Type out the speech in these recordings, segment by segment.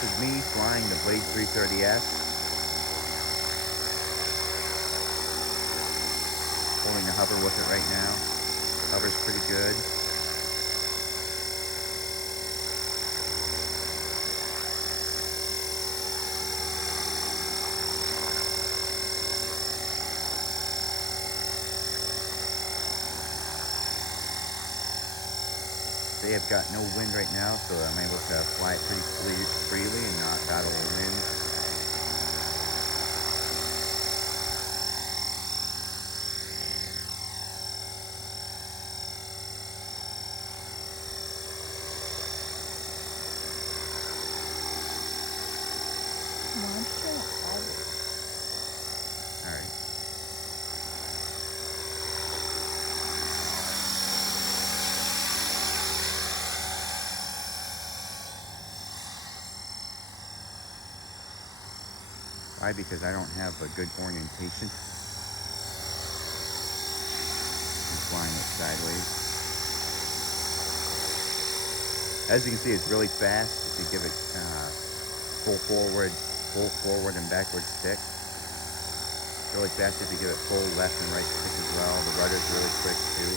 This is me flying the Blade 330s. Holding the hover with it right now. Hover's pretty good. They have got no wind right now, so I'm able to fly it pretty freely and not battle the wind. Alright. Why? Because I don't have a good orientation. I'm flying it sideways. As you can see, it's really fast if you give it full forward and backward stick. Really fast if you give it full left and right stick as well. The rudder's really quick too.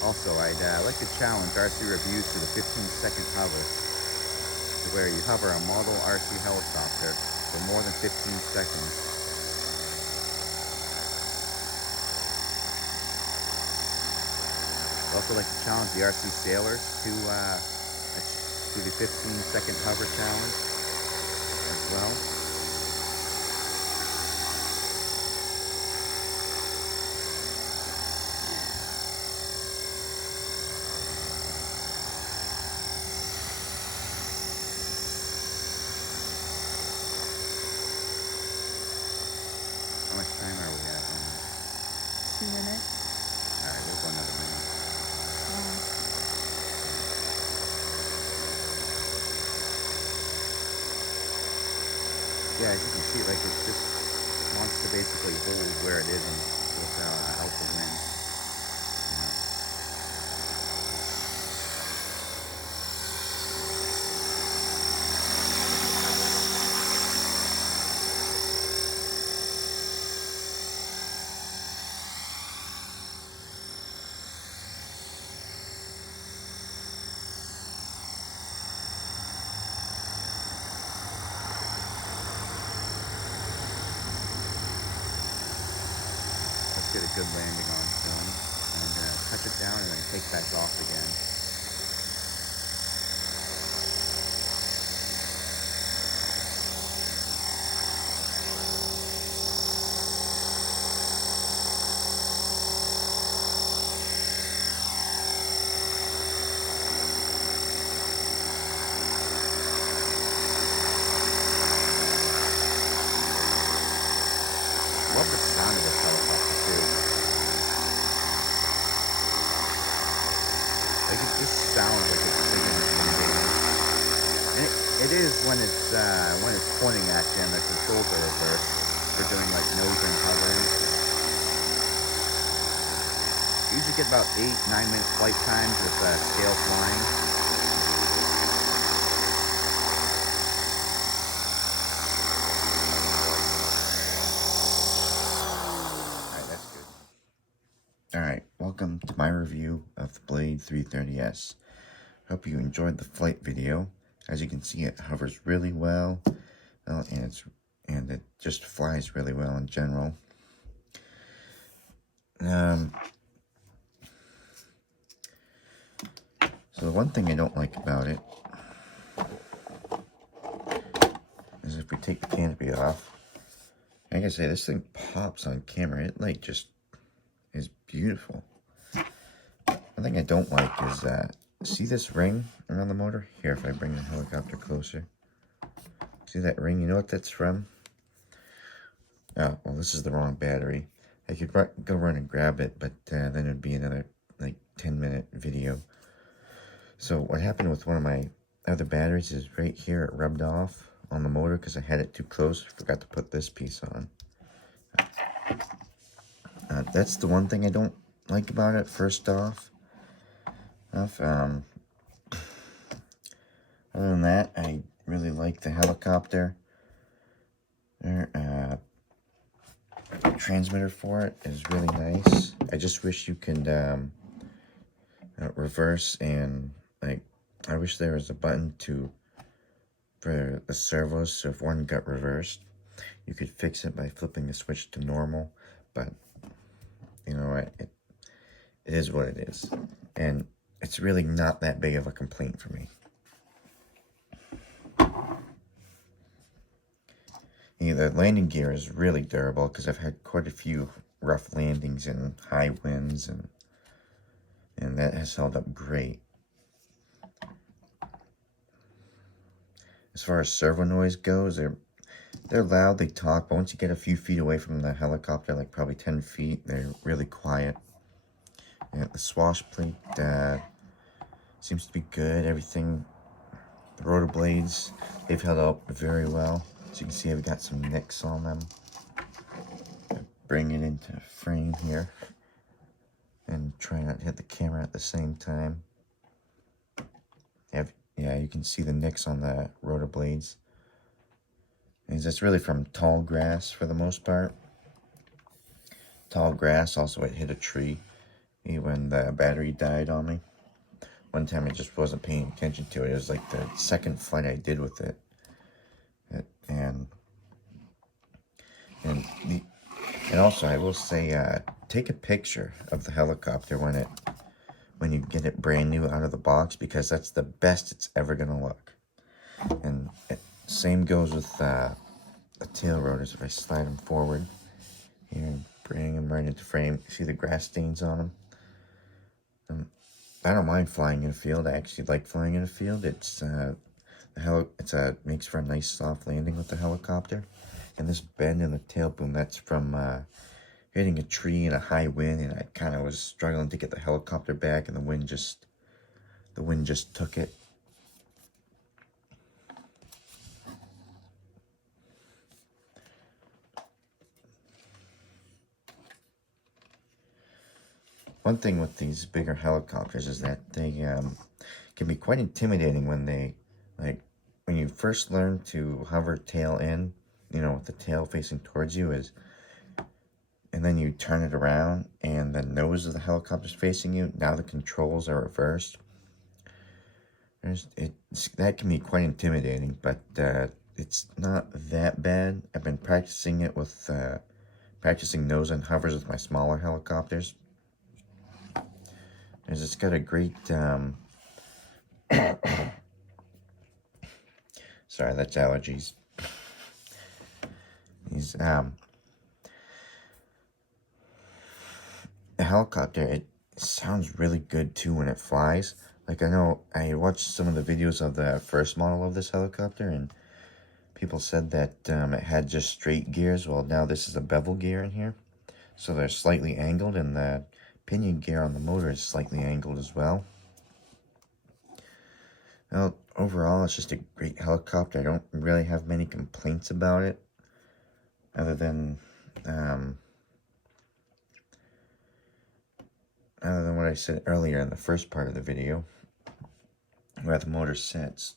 Also, I'd like to challenge RC Reviews to the 15-second hover, to where you hover a model RC helicopter for more than 15 seconds. I'd also like to challenge the RCsaylors to the 15-second hover challenge as well. How much time are we at? 2 minutes. Alright, we'll go another minute. Yeah, as you can see, like, it just wants to basically hold where it is and without out the wind. You know. Let's get a good landing on film. And I'm going to touch it down and then take back off again. I love the sound of this helicopter too. Like, it just sounds like it's big and intimidating. And it is when it's pointing at you and the controls are reversed for doing like nosing hovering. You usually get about 8-9 minute flight times with scale flying. Alright, welcome to my review of the Blade 330s. Hope you enjoyed the flight video. As you can see, it hovers really well, and it just flies really well in general. So the one thing I don't like about it is if we take the canopy off, like I say, this thing pops on camera. It like just is beautiful. One thing I don't like is see this ring around the motor? Here, if I bring the helicopter closer. See that ring? You know what that's from? Oh, well, this is the wrong battery. I could go run and grab it, but then it'd be another, like, 10-minute video. So what happened with one of my other batteries is right here, it rubbed off on the motor because I had it too close. I forgot to put this piece on. That's the one thing I don't like about it, first off. Other than that, I really like the helicopter. Their transmitter for it is really nice. I just wish you could reverse, and like, I wish there was a button for the servos, so if one got reversed, you could fix it by flipping the switch to normal. But you know what, it is what it is, and it's really not that big of a complaint for me. The landing gear is really durable because I've had quite a few rough landings and high winds, and that has held up great. As far as servo noise goes, they're loud, they talk, but once you get a few feet away from the helicopter, like probably 10 feet, they're really quiet. And the swash plate seems to be good. Everything, the rotor blades, they've held up very well. So you can see I've got some nicks on them. Bring it into frame here and try not to hit the camera at the same time. Yeah, you can see the nicks on the rotor blades. And it's really from tall grass for the most part. Tall grass, also it hit a tree when the battery died on me. One time I just wasn't paying attention to it. It was like the second flight I did with it. And also I will say, take a picture of the helicopter when you get it brand new out of the box, because that's the best it's ever gonna look. And same goes with the tail rotors. If I slide them forward here and bring them right into frame, see the grass stains on them. I don't mind flying in a field. I actually like flying in a field. It's makes for a nice soft landing with the helicopter. And this bend in the tail boom, that's from hitting a tree in a high wind, and I kind of was struggling to get the helicopter back, and the wind just took it. One thing with these bigger helicopters is that they can be quite intimidating when you first learn to hover tail in, with the tail facing towards you, and then you turn it around and the nose of the helicopter's facing you. Now the controls are reversed. That can be quite intimidating, but it's not that bad. I've been practicing it with practicing nose and hovers with my smaller helicopters. It's got a great sorry, that's allergies. The helicopter, it sounds really good too when it flies. Like, I know I watched some of the videos of the first model of this helicopter, and people said that it had just straight gears. Well, now this is a bevel gear in here, so they're slightly angled, and the pinion gear on the motor is slightly angled as well. Well, overall, it's just a great helicopter. I don't really have many complaints about it, other than what I said earlier in the first part of the video, where the motor sets.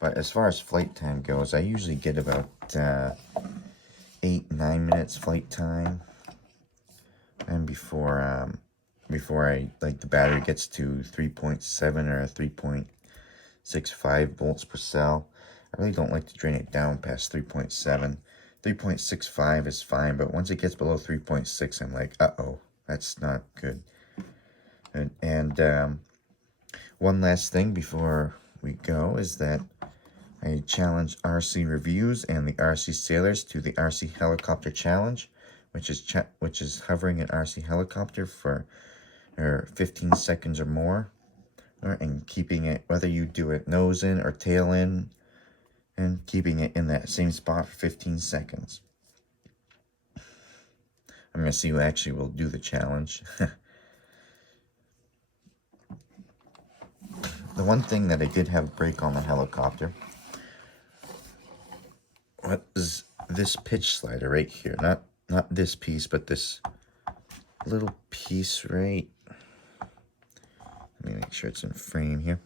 But as far as flight time goes, I usually get about 8-9 minutes flight time, and before the battery gets to 3.7 or 3.65 volts per cell. I really don't like to drain it down past 3.7. 3.65 is fine, but once it gets below 3.6, I'm like, uh-oh, that's not good. And one last thing before we go is that I challenge RC Reviews and the RCsaylors to the RC Helicopter Challenge, which is hovering an RC helicopter for 15 seconds or more, and keeping it, whether you do it nose in or tail in, and keeping it in that same spot for 15 seconds. I'm going to see who actually will do the challenge. The one thing that I did have break on the helicopter was this pitch slider right here. Not this piece, but this little piece right. Let me make sure it's in frame here.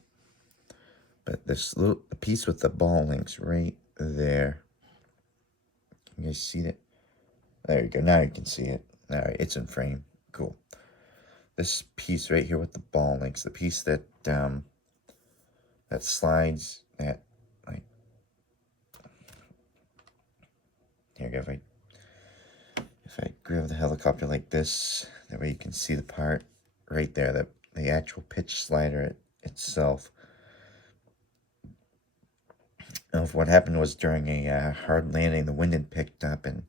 But this little piece with the ball links right there. Can you guys see that? There you go. Now you can see it. All right, it's in frame. Cool. This piece right here with the ball links, the piece that that slides, that like here you go. If I grab the helicopter like this, that way you can see the part right there, the actual pitch slider itself. Now, what happened was during a hard landing, the wind had picked up and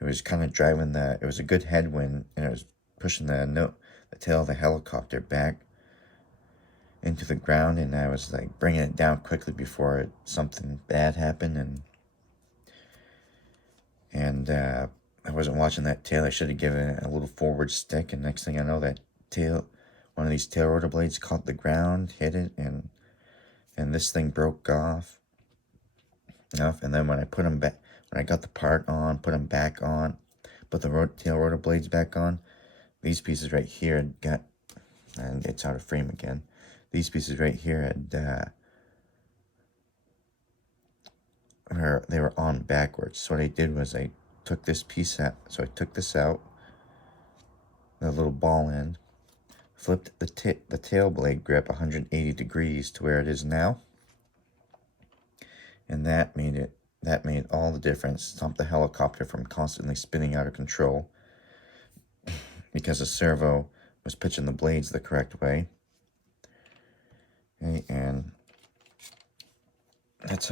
it was kind of driving it was a good headwind, and it was pushing the tail of the helicopter back into the ground, and I was like bringing it down quickly before something bad happened, and I wasn't watching that tail. I should have given it a little forward stick, and next thing I know, that one of these tail rotor blades caught the ground, hit it, and this thing broke off. And then when I put them back, when I got the part on, put them back on, put the tail rotor blades back on, these pieces right here got, and it's out of frame again. These pieces right here had, they were on backwards. So what I did was I took this piece out. So I took this out, the little ball end, flipped the tail blade grip 180 degrees to where it is now. And that made all the difference. Stopped the helicopter from constantly spinning out of control because the servo was pitching the blades the correct way. Okay, and that's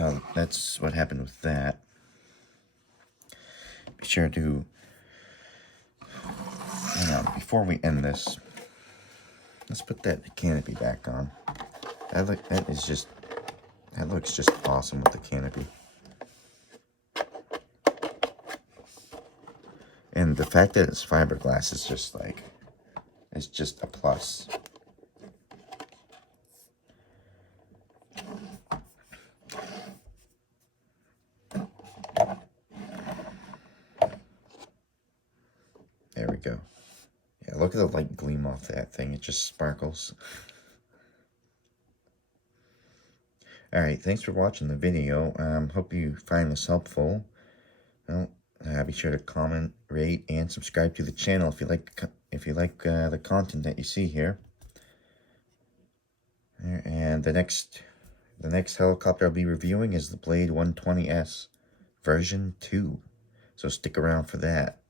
what happened with that. Be sure to, before we end this, let's put that canopy back on. That looks just awesome with the canopy. And the fact that it's fiberglass is just like, it's just a plus. There we go. Yeah, look at the light gleam off that thing. It just sparkles. Alright, thanks for watching the video. Hope you find this helpful. Well, be sure to comment, rate, and subscribe to the channel if you like the content that you see here. And the next helicopter I'll be reviewing is the Blade 120S version 2. So stick around for that.